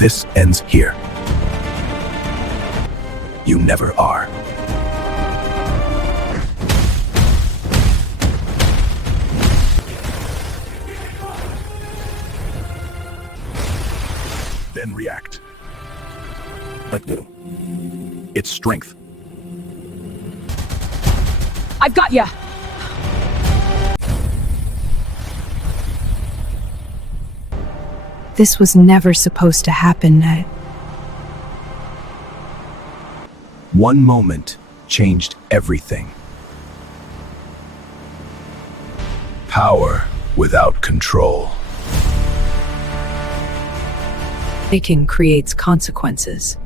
This ends here. You never are. Then react. Let go. Its strength. I've got ya! This was never supposed to happen, Ned. One moment changed everything. Power without control. Thinking creates consequences.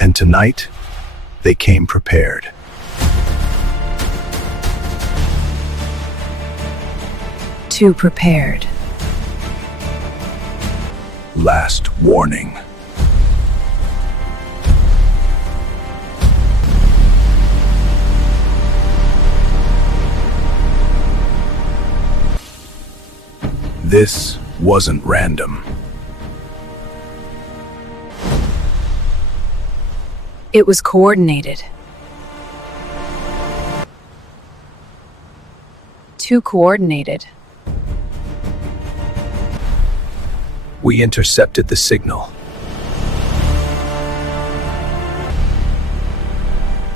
And tonight, they came prepared. Too prepared. Last warning. This wasn't random. It was coordinated. Too coordinated. We intercepted the signal.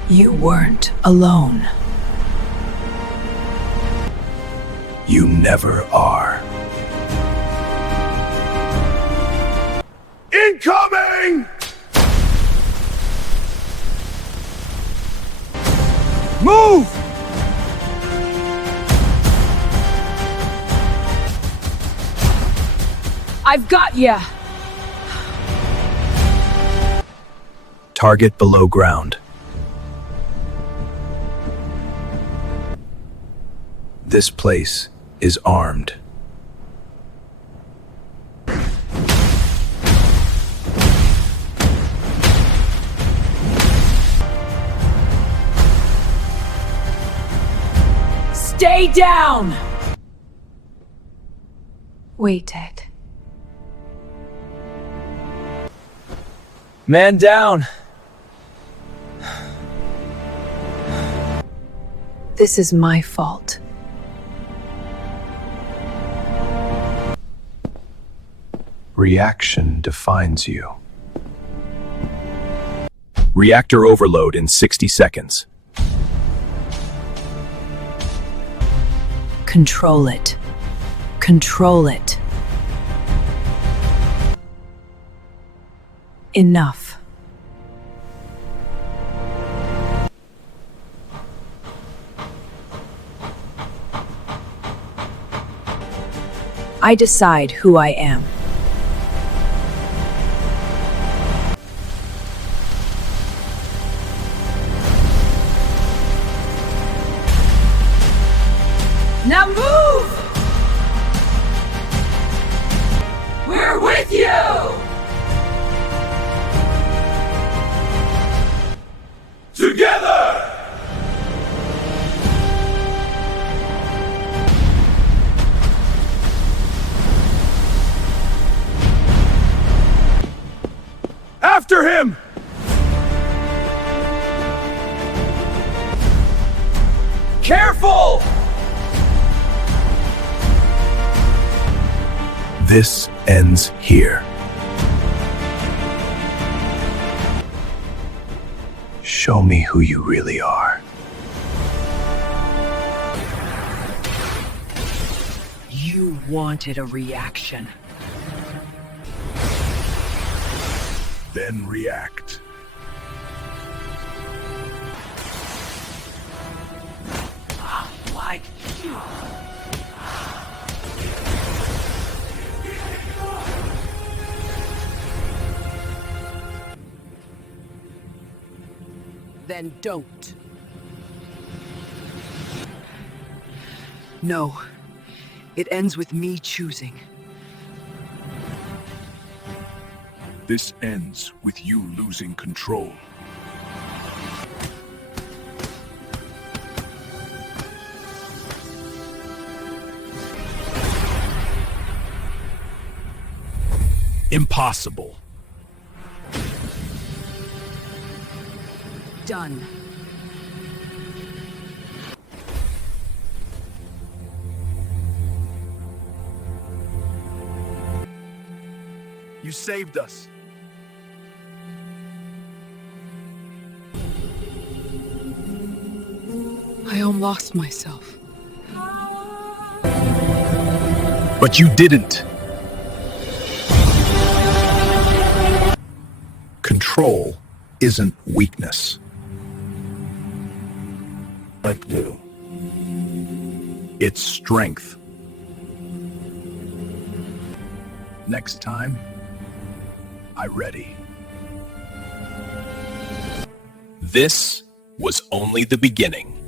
You weren't alone. You never are. Incoming! Move! I've got ya! Target below ground. This place is armed. Stay down! Wait, Ed. Man down! This is my fault. Reaction defines you. Reactor overload in 60 seconds. Control it. Control it. Enough. I decide who I am. Now move! We're with you! Together! After him! Careful! This ends here. Show me who you really are. You wanted a reaction. Then react. Like you. Then don't. No. It ends with me choosing. This ends with you losing control. Impossible. Done. You saved us. I almost lost myself. But you didn't. Control isn't weakness. Let do. It's strength. Next time, I ready. This was only the beginning.